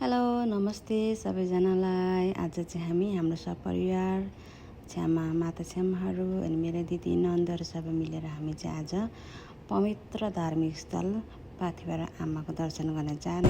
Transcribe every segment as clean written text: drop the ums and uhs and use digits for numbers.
Hello नमस्ते सबैजनालाई। आज चाहिँ हामी हाम्रो सपरिवार छ्यामा माता छ्यामाहरू अनि मेरो दिदी नन्दहरू सबै मिलेर हामी चाहिँ आज पवित्र धार्मिक स्थल पाथिभरा आमाको दर्शन गर्न जान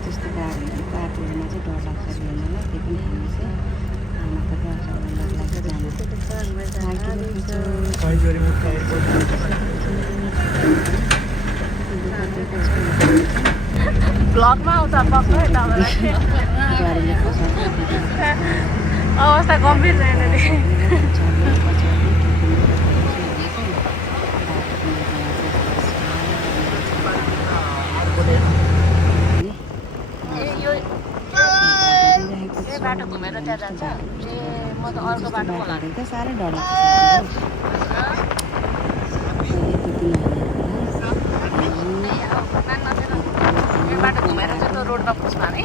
त्यस्तो गाडीहरू बाटोहरूमा चाहिँ डर लाग्छ हिँड्नलाई। त्यही पनि हामी चाहिँ आमाको दर्शन ब्लगमा आउँछ अवस्था गम्भीर छैन। बाटो घुमेर त्यहाँ जान्छ। म त अर्को बाटो साह्रै डर लाग्छ। बाटो घुमेर चाहिँ त्यो रोडमा पुस्मा नि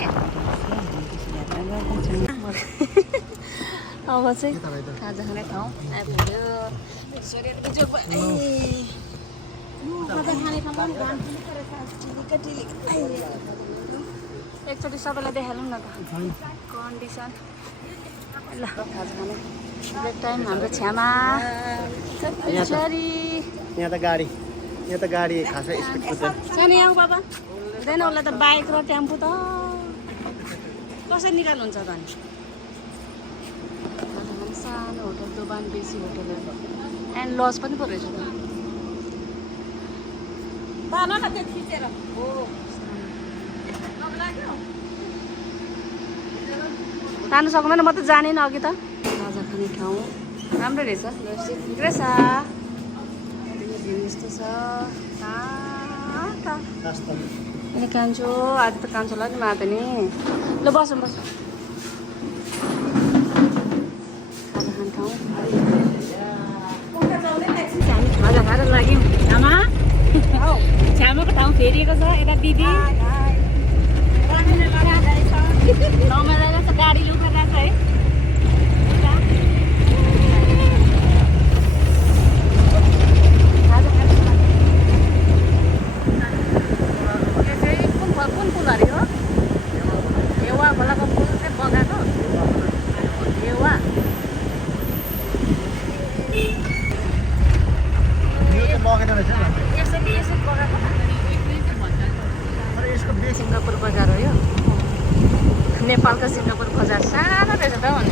अब चाहिँ खाजा खाने ठाउँ आइपुग्यो। एकचोटि सबैलाई देखाइहालौँ न त कन्डिसन। ल खाजा खाने ब्रेक टाइम हाम्रो छ्यामा यहाँ त गाडी खासै स्पिड कुद्दैन। सानो आऊ बाबा हुँदैन उसलाई त बाइक र टेम्पो त कसरी निकाल्नुहुन्छ त अनि सानो होटल दोकान बेसी होटलहरू एन्ड लज पनि पो रहेछ त। जानु सक्दैन म त जानेन अघि त। खाजा खाने ठाउँ राम्रो रहेछ रहेछ यस्तो छ। अनि कान्छो आज त कान्छोलाई नि मार्दै नि। ल बसौँ बसौँ खाजा खाने ठाउँ। हामी खाजा खाएर लाग्यौँ छ्यामा। छ्यामाको ठाउँ फेरिएको छ। यता दिदी गाडी लुकेर रहेछ है। कुन फुल अरे हो? हेवा खोलाको फुल चाहिँ बगाएको हेवा। यसरी बगाएको सिङ्गापुर बजार हो यो। नेपालको सिङ्गापुर बजार सानो रहेछ त भने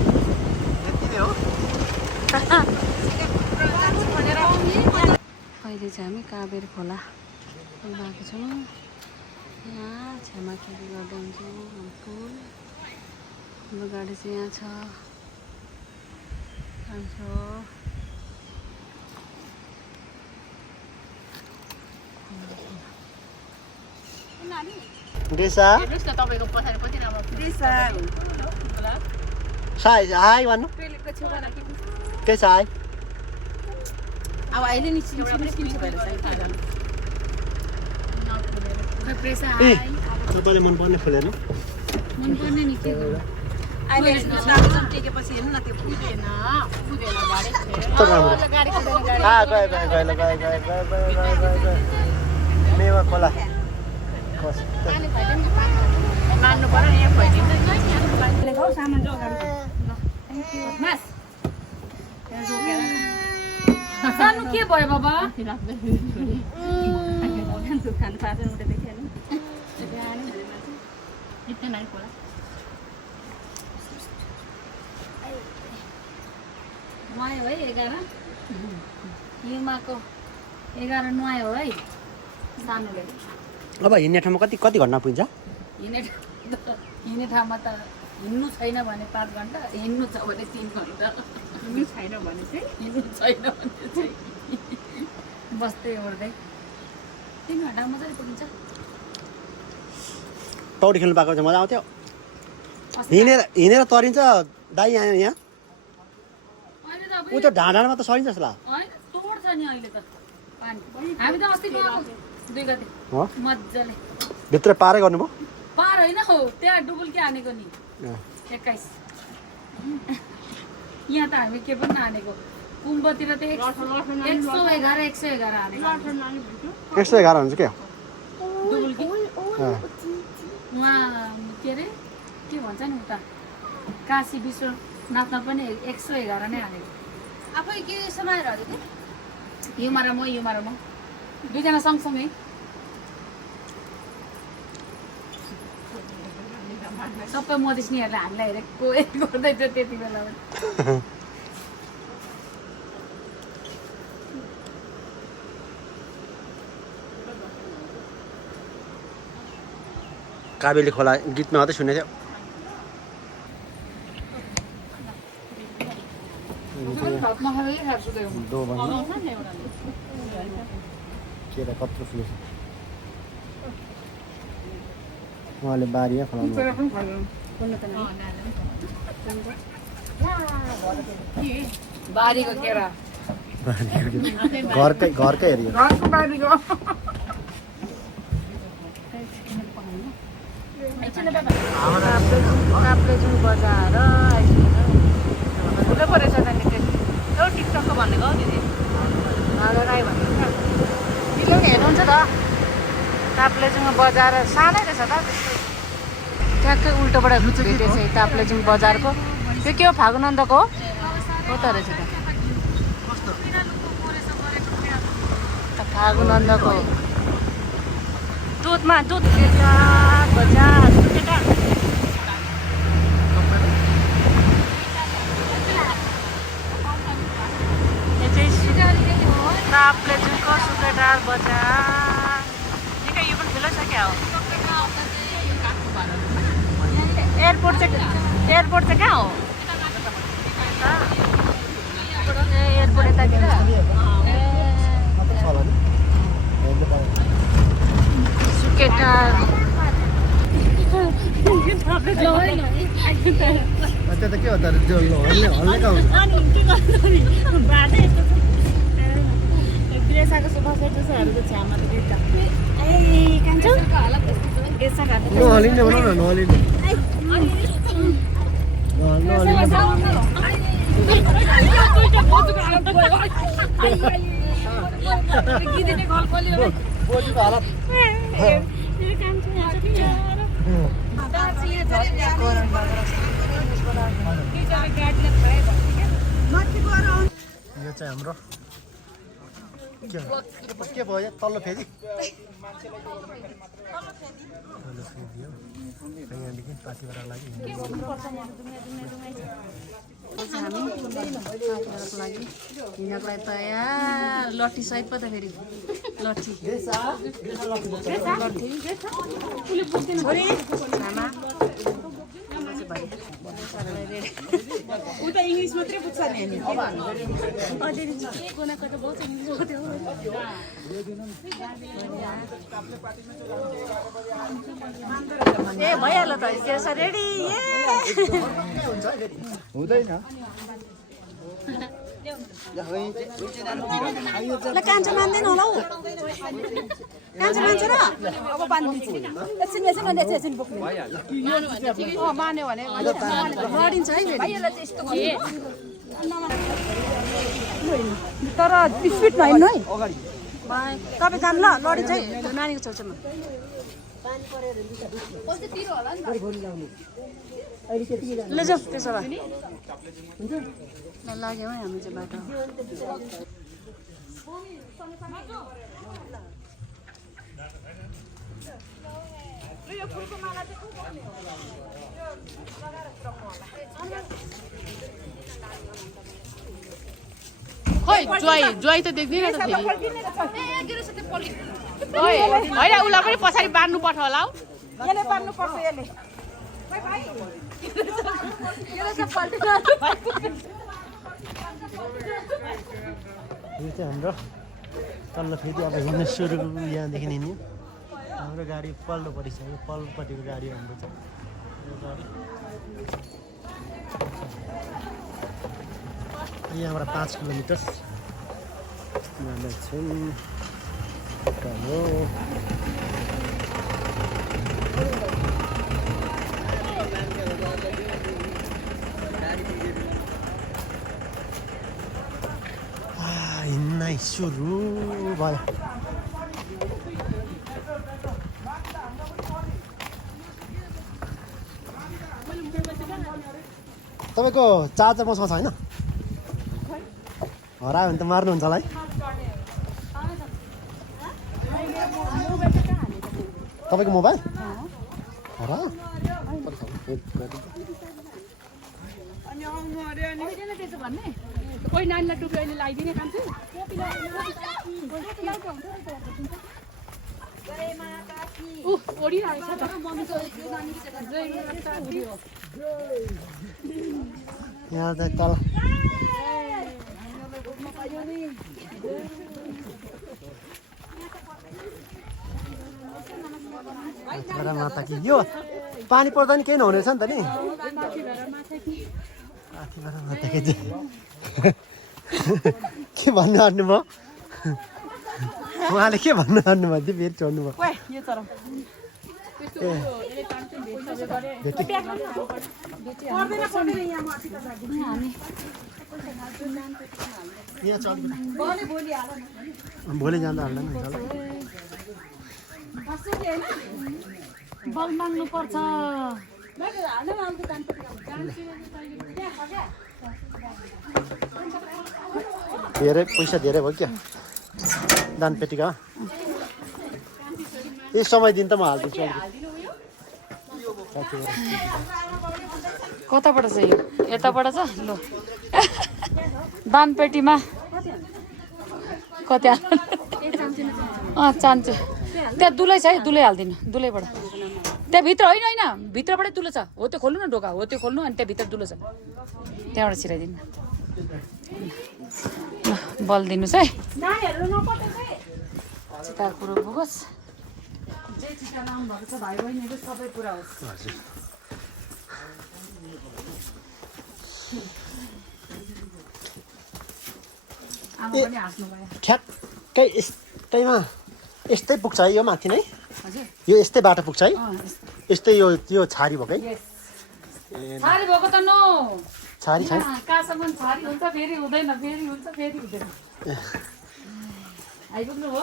अहिले चाहिँ हामी काभेर खोला गएको छौँ। यहाँ छ्यामा खेती गर्दा हुन्छौँ। फुल हाम्रो गाडी चाहिँ यहाँ छ। तपाईँको पछाडिपट्टि साई हाई भन्नु के साई अब अहिले निस्किन्छ तपाईँले मनपर्ने फुलेन मनपर्ने नि के गर्नु टेकेपछि हेर्नु न त्यो पुगेन कस्तो राम्रो मेवा खोला मान्नु पर्यो नि यहाँ भइदिन्छ सामान सानो के भयो बाबा खानु पाएको उठे देखिहाल्नु नुहायो है 11 युमाको 11 नुहायो है सानोले। अब हिँड्ने ठाउँमा कति घन्टा पुग्छ? हिँड्ने ठाउँमा त हिँड्नु छैन भने 5 घन्टा, हिँड्नु छ भने 3 घन्टा। हिँड्नु छैन भने चाहिँ बस्दै ओर्दै 3 घन्टा मजाले पुगिन्छ। पौडी खेल्नु पाएको चाहिँ मजा आउँथ्यो। हिँडेर तरिन्छ दाइ यहाँ ऊ त्यो ढाँडामा त सरिन्छ जस्तो लाग्यो होइन तोड्छ नि अहिले त पानी हामी त अस्ति गएको 2 गते हो मज्जाले भित्र पारै गर्नुभयो पार होइन हो त्यहाँ डुबुल्की हानेको नि 21 यहाँ त हामी के पनि हानेको कुम्भतिर त 111 हानेको 111 हुन्छ क्या डुबुल्की उहाँ के अरे के भन्छ नि उता काशी विश्वनाथमा पनि 111 नै हानेको आफै के समाएर हाल्यो के युमा र म दुईजना सँगसँगै सबै मधेसनीहरूले हामीलाई हेरेको गर्दै थियो त्यति बेला काबेली खोला गीतमा मात्रै सुनेको थियो केरा कत्रो फुलेछ उहाँले बारीमा फलाउनु बारीको केरा घरकै हेऱ्यो ताप्लेजुङ बजार ठुलो परेछ त निकै यो टिकटकको भनेको हौ दिदी राई भनेको दिदीले पनि हेर्नुहुन्छ त ताप्लेजुङ बजार सानै रहेछ त त्यस्तो ट्याक्कै उल्टोबाट भेटेछ ताप्लेजुङ बजारको त्यो के हो फागुनन्दको हो त रहेछ त फागुनन्दको दुधमा दुध बजार ताप्लेजुङको सुकेटार बजार निकै यो पनि ठुलो छ क्या हो एयरपोर्ट चाहिँ कहाँ हो एयरपोर्ट यता सुकेटार त्यो त के हो त हल्ने कहाँ हुन्छ नहलिने बनाउ न नहलिने बोजूको हालत यो चाहिँ हाम्रो के भयो तल्लो फेरि यहाँदेखि पाथिबाट लागि हिँड्नलाई तयार लट्ठी सहित पो त फेरि लट्ठी उता इंग्लिश मात्रै बुझ्छ नि ए भइहाल्यो त त्यसो रेडी हुँदैन कान्छ मान्दैन होला हौ कान्छ मान्छ र अब बान्दिन्छु एकछिन एकछिन बोक्नु मान्यो भने लडिन्छ है तर स्पिडमा हिँड्नु है तपाईँ जानु ल लडिन्छ है त्यो नानीको छेउछाउमा ल जाऊ त्यसो भए ल लाग्यो है हामी चाहिँ बाटो खोइ ज्वाई त देख्दैन त होइन उसलाई पनि पछाडि बाँध्नु पर्छ होला हौ यसले बान्नु पर्छ यसले यो चाहिँ हाम्रो तल्लो फेरि अब हिँड्नु सुरु यहाँदेखि हिँड्यो हाम्रो गाडी पल्लो परिसक्यो पल्लोपट्टिको गाडी हाम्रो छ यो गाडी यहाँबाट 5 किलोमिटर जाँदैछौँ उकालो। हिँड्नै सुरु भयो। तपाईँको चार्जर मसँग छैन? हरायो भने त मार्नुहुन्छ होला है। तपाईँको मोबाइल हरायो? कोही नानीलाई टुपी अहिले लगाइदिने काम चाहिँ ओडिरहेको छ त यहाँ त तल माता कि यो पानी पर्दा नि केही नहुने रहेछ नि त नि। के भन्नु आँट्नुभयो उहाँले? के भन्नु आँट्नुभयो त्यो फेरि छोड्नुभयो। भोलि जाँदा हाल्दैन बल माग्नु पर्छ। धेरै पैसा धेरै भयो क्या दानपेटीका। यस समय दिन त म हालिदिन्छु। कताबाट चाहिँ यो यताबाट छ ल दानपेटीमा कति चान्चु त्यहाँ दुलै छ है, दुलै हालिदिनु दुलैबाट। त्यहाँ भित्र होइन होइन भित्रबाटै दुलो छ हो, त्यो खोल्नु न ढोका हो, त्यो खोल्नु अनि त्यहाँ भित्र दुलो छ त्यहाँबाट छिराइदिनु। ल बल दिनुहोस् है, चिता कुरो पुगोस्, जे चिता लाउनु भएको छ भाइ बहिनीहरू सबै पुरा होस्। आमा पनि हाँस्नु भयो। ठ्याक्कै यस्तै पुग्छ है यो माथि नै? हजुर यो यस्तै बाटो पुग्छ है? यस्तै यो छारी भएको है? छारी भएको त नो छारी छैन? कहाँसम्म छारी हुन्छ फेरि हुँदैन, फेरि हुन्छ फेरि हुँदैन। आइपुग्नु हो,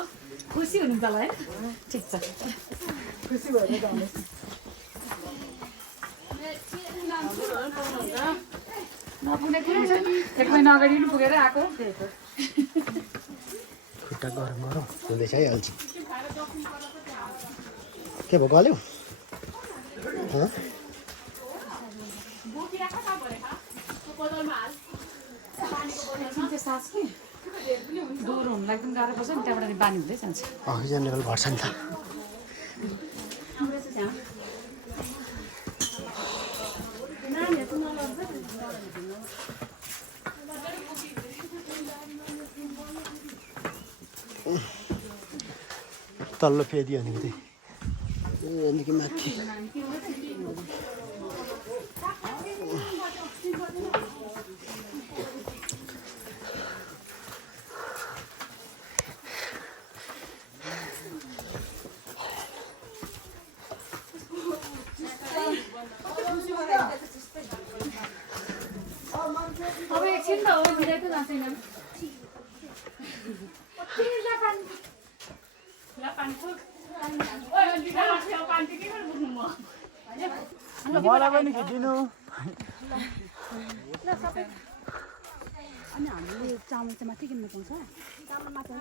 खुसी हुनुहुन्छ होला है? ठिक छ, खुसी भएर जानुहोस्। नपुग्ने कुरै छैन, 1 महिना अगाडि पनि पुगेर आएको। खुट्टा गरम गरम हुँदैछ है अल्छी। के भएको हाल्यो? सास कि दोहोरो हुनुलाई पनि गाह्रो पर्छ नि, त्यहाँबाट बानी हुँदै जान्छ। अक्सिजन लेभल घट्छ नि त। तल्लो फेरि अनि त्यही माथि अब एकछिन त हो, भिडाइ त जाँदैन। मलाई पनि खिचिदिनु। अनि हामीले चामल चाहिँ माथि किन्नु पाउँछ? चामल माथि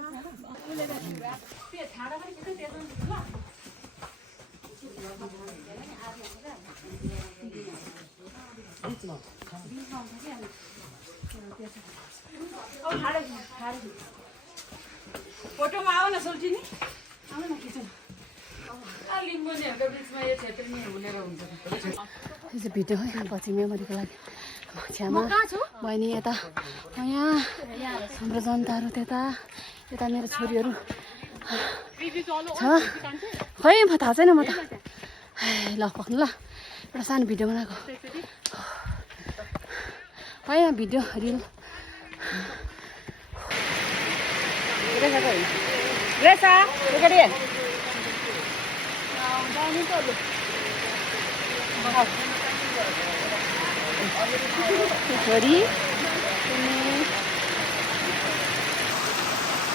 फोटोमा आऊ न सोल्ची नि, आऊ न खिचौँ। लिम्बुनीहरूको बिचमा यो क्षेत्री नै हुनेर हुन्छ। यो चाहिँ भिडियो है, पछि मेमोरीको लागि। छ्यामा बहिनी यता, यहाँ हाम्रो जनताहरू त्यता, यता मेरो छोरीहरू छ। खै म थाहा छैन म त। ल पक्नु ल, एउटा सानो भिडियो बनाएको है, यहाँ video reel Resa, look at it. Sorry.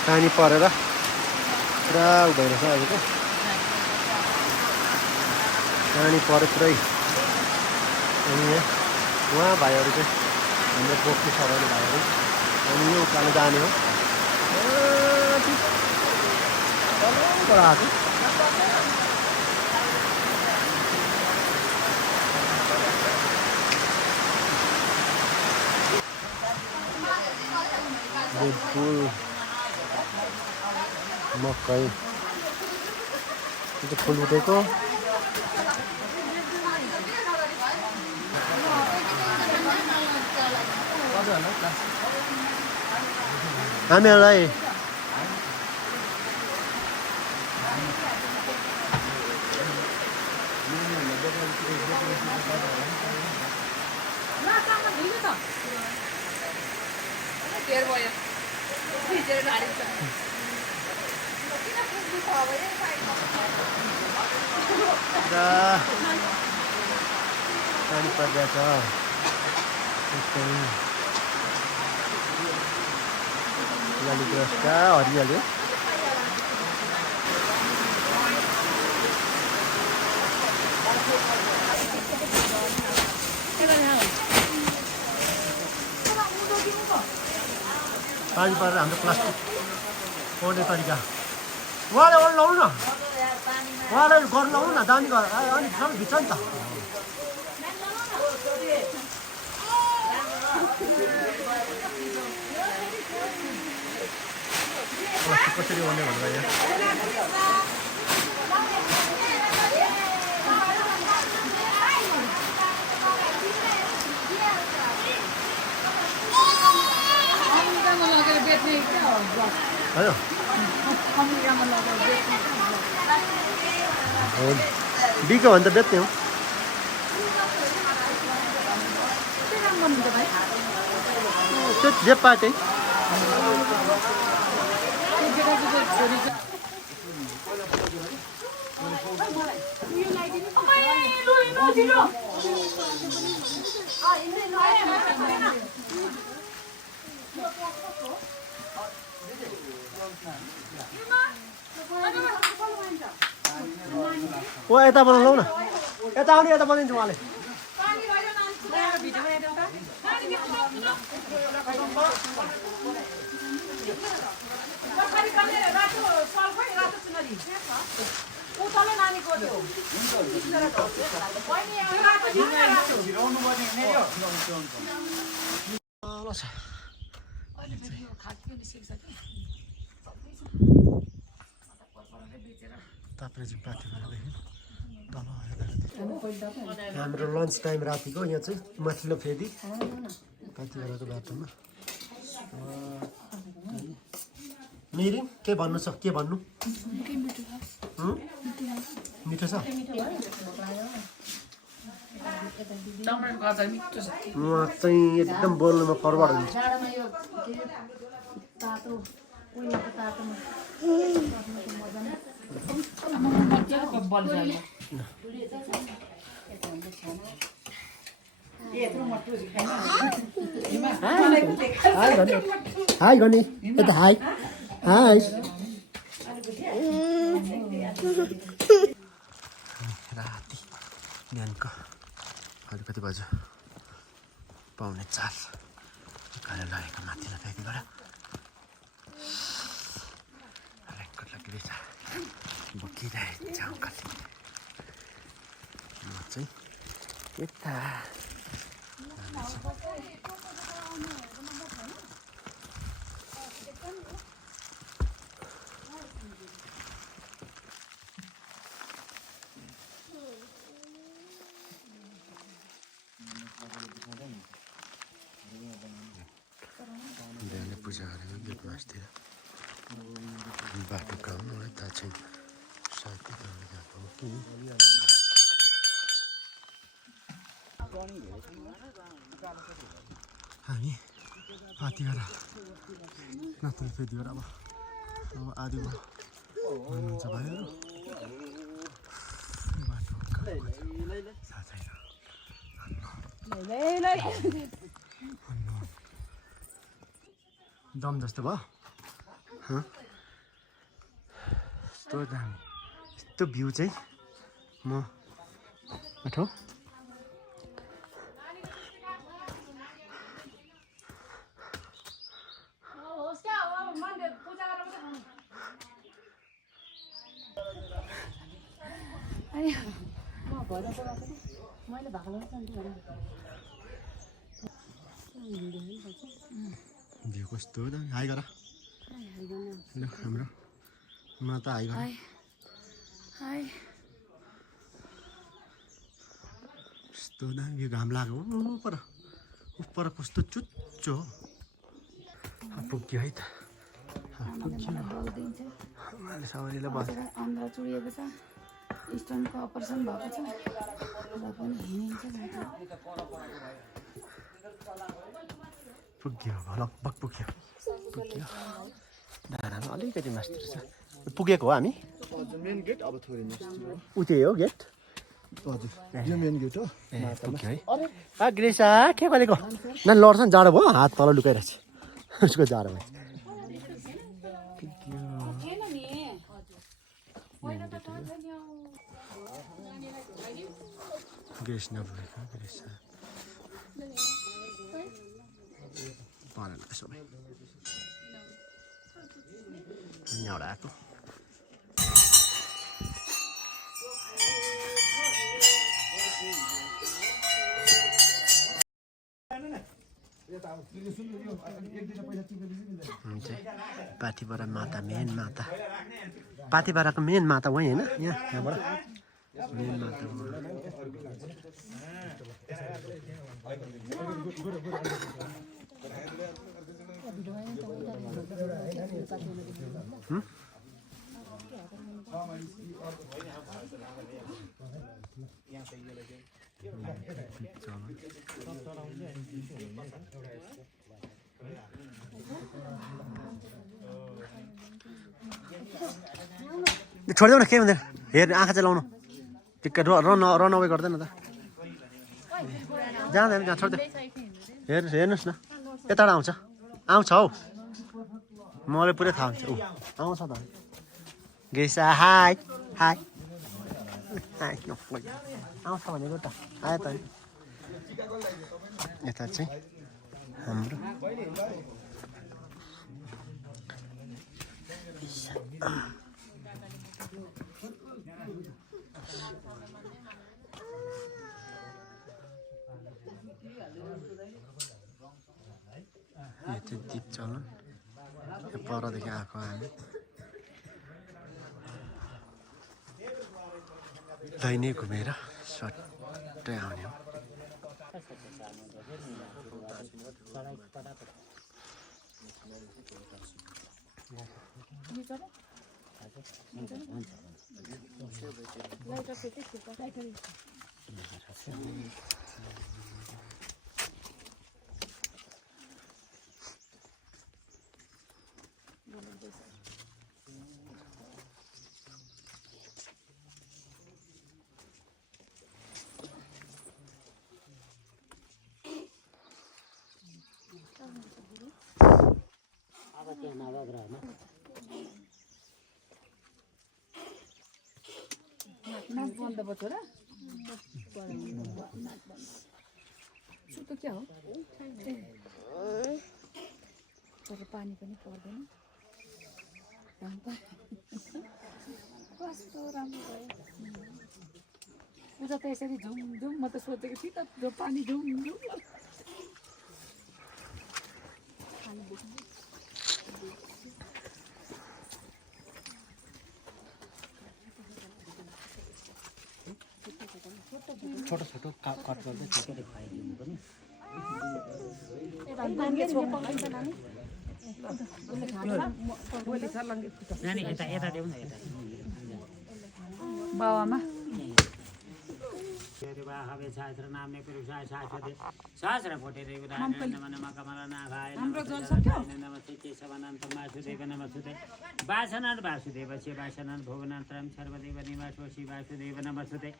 पानी परेर पुरा भइरहेछ अहिलेको पानी परे पुरै अनि यहाँ उहाँ भाइहरू चाहिँ हाम्रो बोक्ने सबैले भाइहरू अनि यो उकालो जाने हो आएको फुल मकै त्यो फुल उठेको हामीहरूलाई पानी परिरहेछ हरियाली रस्ता हरियाली पानी परेर हाम्रो प्लास्टिक ओर्ने तरिका उहाँले ओर्नु लाउनु न उहाँलाई गर्नु लाउनु न दामी अलिक सबै भित्र नि त प्लास्टिक कसरी ओर्ने भनेर यहाँ बिको भने त बेच्ने हो त्यो जे पाटे ओ यता बनाउनु न यता आउने यता बनाइदिन्छ उहाँले ताप्लेजुङ पाथिभरादेखि तल हाम्रो लन्च टाइम रातिको यहाँ चाहिँ माथिल्लो फेदी पाथिभराको बाटोमा मिरिङ के भन्नु छ के भन्नु मिठो छ उहाँ चाहिँ एकदम बोल्नुमा परवाड हुन्छ हाई गर्ने यता हाई हाई राति बिहानको अहिले कति बज्यो 3:45 उकालो लगेको माथिल्लो फेदीबाट रेनकोट लगाइदिएछ बोकिरहेको छ अङ्कल म चाहिँ यता बिहानै पूजा गरेको गेट मासतिर बाटो काम यता चाहिँ सायद यताबाट गएको हो कि हामी हात्तीघरा नत्र फेदिघरा अब आदि भयो हुनुहुन्छ भाइहरू बाटो दम जस्तो भयो यस्तो दामी यस्तो भ्यू चाहिँ म उठो मैले भएको भ्यू कस्तो दामी हाई गर ल हाम्रो माता हाई गर यस्तो दामी भ्यू घाम लाग्यो उपर कस्तो चुच्चो पुग्यो है त मैले सवारीलाई बसेर अनुहार चुडिएको छ स्टोनको अपरेसन भएको छ र पनि हिँडिन्छ पुग्यो लगभग पुग्यो डाँडामा अलिकति मास्टर छ पुगेको हो हामी मेन गेट अब थोरै उतै हो गेट हजुर यो मेन गेट हो पुग्यो है ग्रेसा के गरेको न लड्छ नि जाडो भयो हात तल लुकाइरहेछ उसको जाडो भयो ग्रेस नपुगेको ग्रेसा परेन सबै यहाँबाट आएको पाथिभरा माता मेन माता पाथिभराको मेन माता वहीँ होइन यहाँबाट मेन माता छोडिदेऊ न के हुँदैन हेर आँखा चाहिँ लाउनु टिक्का रन अवे गर्दैन त जाँदैन जहाँ छोडिदेऊ हेर्नुहोस् न यताबाट आउँछ हौ मलाई पुरै थाहा हुन्छ ऊ आउँछ त गेसा हाई आउँछ भनेको त आयो त यता चाहिँ हाम्रो यो चाहिँ दीप चलन यो परदेखि आएको हामी दैनिक घुमेर सट्टै आउने हो बन्द भयो छोरा सुतो क्या हो तर पानी पनि पर्दैन कस्तो राम्रो भयो पूजा त यसरी झुम म त सोचेको थिएँ त पानी झुम छोटो छोटो कट गर्दै छोटो देखाइदिनु पनि बाबामा हवे सहस्र नाम्ने पुरुषाय शाश्वते सहस्र कोटि देवताय नमः नमः कमलनाभाय नमस्ते केशवानन्त वासुदेव नमस्ते वासनाथ वासुदेव शिव वासनाथ भुवनात्रयं सर्वदेव निवासोऽसि वासुदेव नमस्ते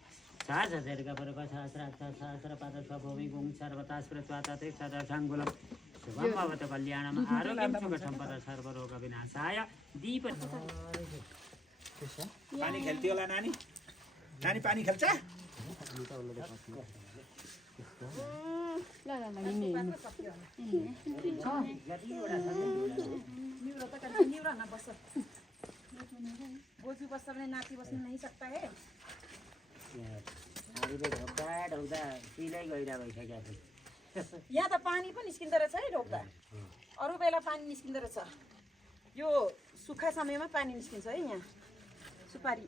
सहस्र दीर्घपर्व सहस्राक्ष सहस्रपाद स्वभूमि गुं सर्वता स्मृत्वा तथे सदाशाङ्गुलं शुभं भवतु कल्याणम् आरोग्यं सुखसम्पदा सर्वरोगविनाशाय दीप पानी खेल्थ्यो होला नानी नानी पानी खेल्छ बोजू बस्छ भने नाति बस्नु नै सक्ता है ढौदा पिलै गइरा भइसकेको छ यहाँ त पानी पनि निस्किँदो रहेछ है ढोक्दा अरू बेला पानी निस्किँदो रहेछ यो सुक्खा समयमा पानी निस्किन्छ है यहाँ सुपारी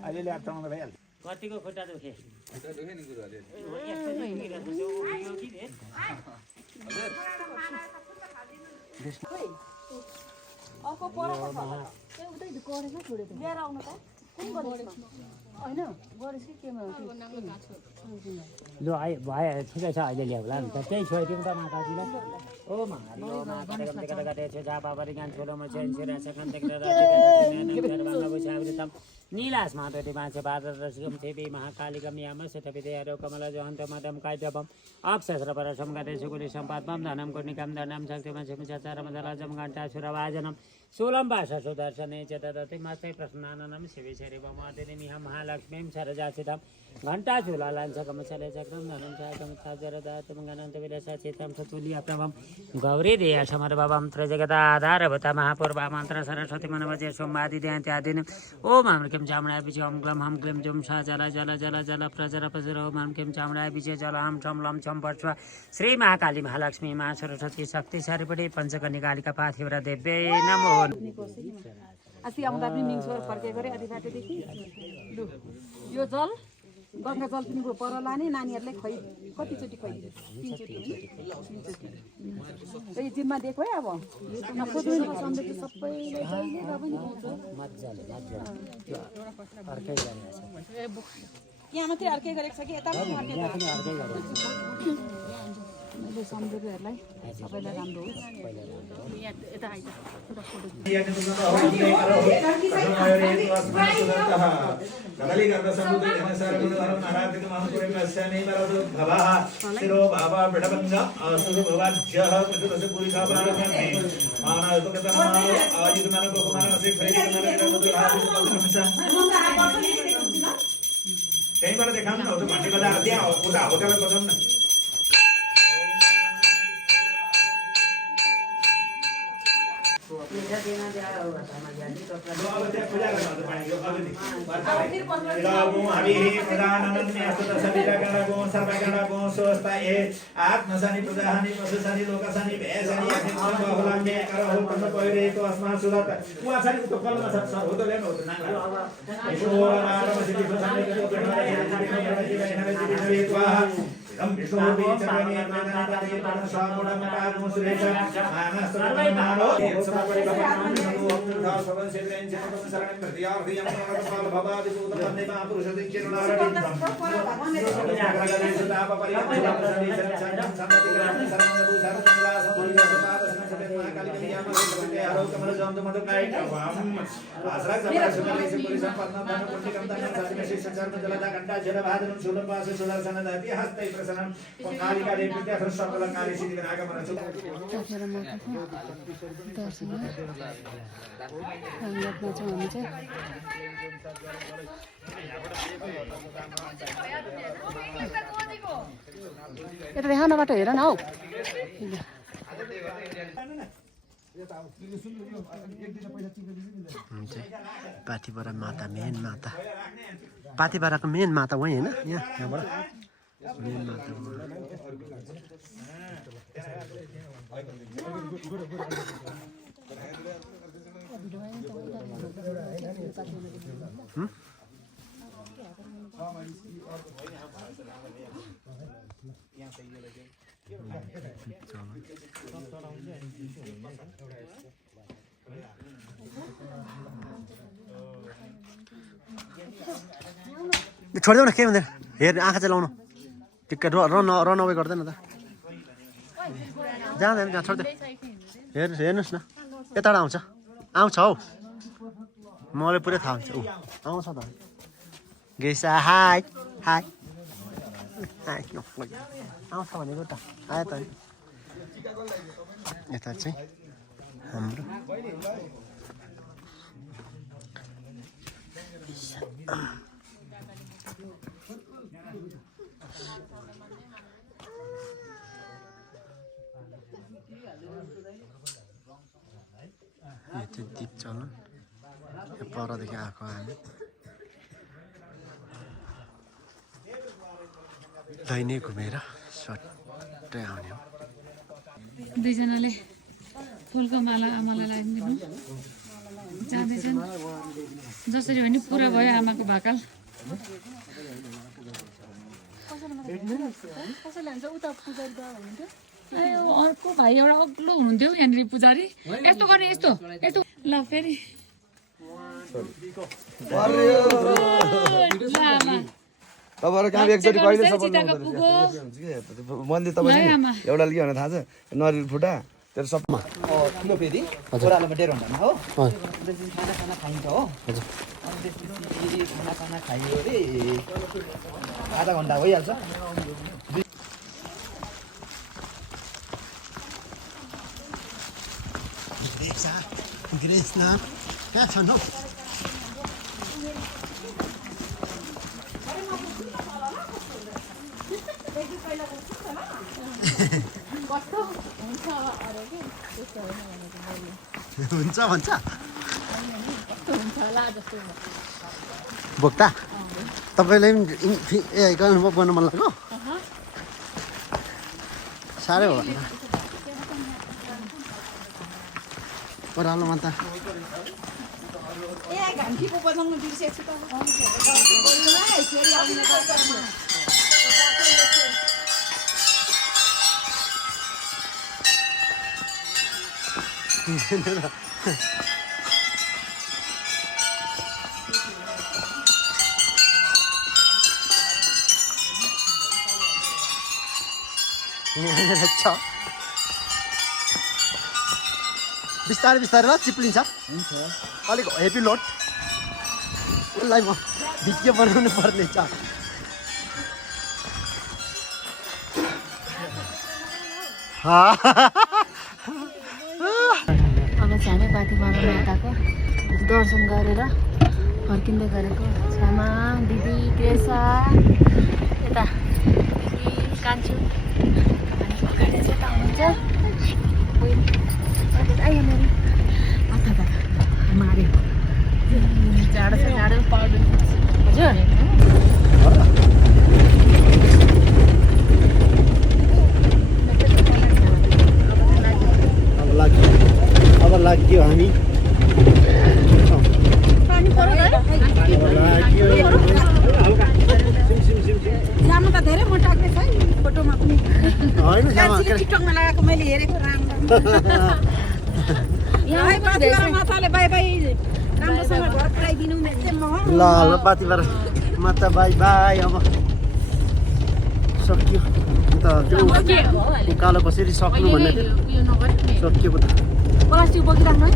अहिले ल्याएर चलाउँदा भइहाल्छ कतिको खुट्टा दुखे अर्को परको छ लिएर आउनु त कुन गरेछ होइन गरेछ कि केमा लु आइ भयो ठिकै छ अहिले ल्याउला नि त त्यही छोइदिउँ त माताजीलाई ओ महादेव नीलास माधुरी मासे पादरसिकं देवी महाकालिकं यामसतपिदयारो कमलजहन्त मदं काव्यपम् अप्सस्रपरसं गतेशुकुली सम्पादपं धनं कुर्णिकं धनं शक्तिमशमिचारमदलजं घण्टासुरवाजनं शूलं भाषसुदर्शने च ददति मस्ते प्रश्नाननं शिवेशरिवमादिनिमिहं महालक्ष्मीं सरजासितं घण्टाचूलालाञ्चकमचले चक्रं धनं चाकमिच्छाजरदातं गणन्तविलसचितं सतुल्यप्रभं गौरीदेय समर्भवं त्रिजगदाधारभूता महापूर्वा मन्त्र सरस्वती मनवजे सोमादिद्यान्त्यादिनि ओम हम किं चामणाय विजय ओम ग्लम हम क्लीं जुम सा जल जल जल जल प्रजर प्रजर ओम हम किं चामणाय विजय जल हम छम लम छम पर्श्व श्री महाकाली महालक्ष्मी महा सरस्वती शक्ति सारिपटि पञ्चकन्यकालिका पार्थिव देव्यै नमो अस्ति आउँदा पनि मिङ्सोर फर्केको अरे आधी बाटोदेखि लु यो जल गङ्गा जल पनि पर लाने नानीहरूलाई खुवाइ कतिचोटि खुवाइदिनु तिनचोटि जिम्मा दिएको है अब सबै यहाँ मात्रै अर्कै गरेको छ कि यता पनि मैले सम्झेकोहरूलाई सबैलाई राम्रो होस् त्यहीँबाट देखाउनु न भन्ने गर्दा त्यहाँ उता होटेलमा बजाउनु न आत्मसानी प्रजाहानी पशुसानी लोकसानी भयसानी पहिरहेको अस्मा सुरत उहाँ छ नि उतो कलमा छ सर हो त ल्याउनु हो त यता देखा न बाटो हेर न हौ पाथिभरा माता मेन माता पाथिभराको मेन माता वहीँ होइन यहाँबाट मेन माता छोडिदेऊ न केही हुँदैन हेर आँखा चाहिँ लाउनु टिक्का रन अवे गर्दैन त जाँदैन जहाँ छोडिदेऊ हेर्नुहोस् न यताबाट आउँछ हौ मलाई पुरै थाहा हुन्छ ऊ आउँछ त गेसा हाई हाई आउँछ भनेको त आयो त यता चाहिँ हाम्रो यो चाहिँ दीप चलन यो परदेखि आएको हामी दैनै घुमेर सट्टै आउने हो दुईजनाले फुलको माला आमालाई लगाइदिनु जाँदैछन् जसरी भने पुरा भयो आमाको भाकाल अर्को भाइ एउटा अग्लो हुनुहुन्थ्यो यहाँनिर पुजारी यस्तो गर्ने यस्तो यस्तो ल फेरि तपाईँहरू काम एकचोटि कहिले सफल मन्दिर तपाईँ एउटा के भने थाहा छ नरिल फुटा तेरो सबमा ठुलो फेरि ओह्रालोमा 1.5 घन्टामा हो त्यसपछि खाना खाइन्छ हो अनि त्यसपछि खाना खाइयो अरे आधा घन्टा भइहाल्छ कृष्ण कहाँ छन् हौ हुन्छ भन्छ बोक्ता तपाईँलाई पनि अनुभव गर्नु मन लाग्यो साह्रै हो भन्दा ओह्रालोमा त बिस्तारै बिस्तारै ल चिप्लिन्छ अलिक हेभी लोड उसलाई म भिडियो बनाउनु पर्ने छ अब चाहिँ हामी बाटीमाला माताको दर्शन गरेर फर्किँदै गरेको छ्यामा दिदी क्रेसा यता दिदी कान्छु अगाडि चाहिँ यता हुनुहुन्छ आयो मेरो माथा माऱ्यो जाडो छ जाडो हजुर अब लाग्यो हामी जानु त धेरै मोटाएको छ है फोटोमा पनि होइन टिकटकमा लगाएको मैले हेरेको राम्रो माताले बाई बाई राम्रोसँग घर पुऱ्याइदिनु ल ल पातिबाट माता बाई बाई अब सकियो अन्त त्यो उकालो कसरी सक्नु भन्ने थियो सकिएको त प्लास्टिक बोकिराख्नु है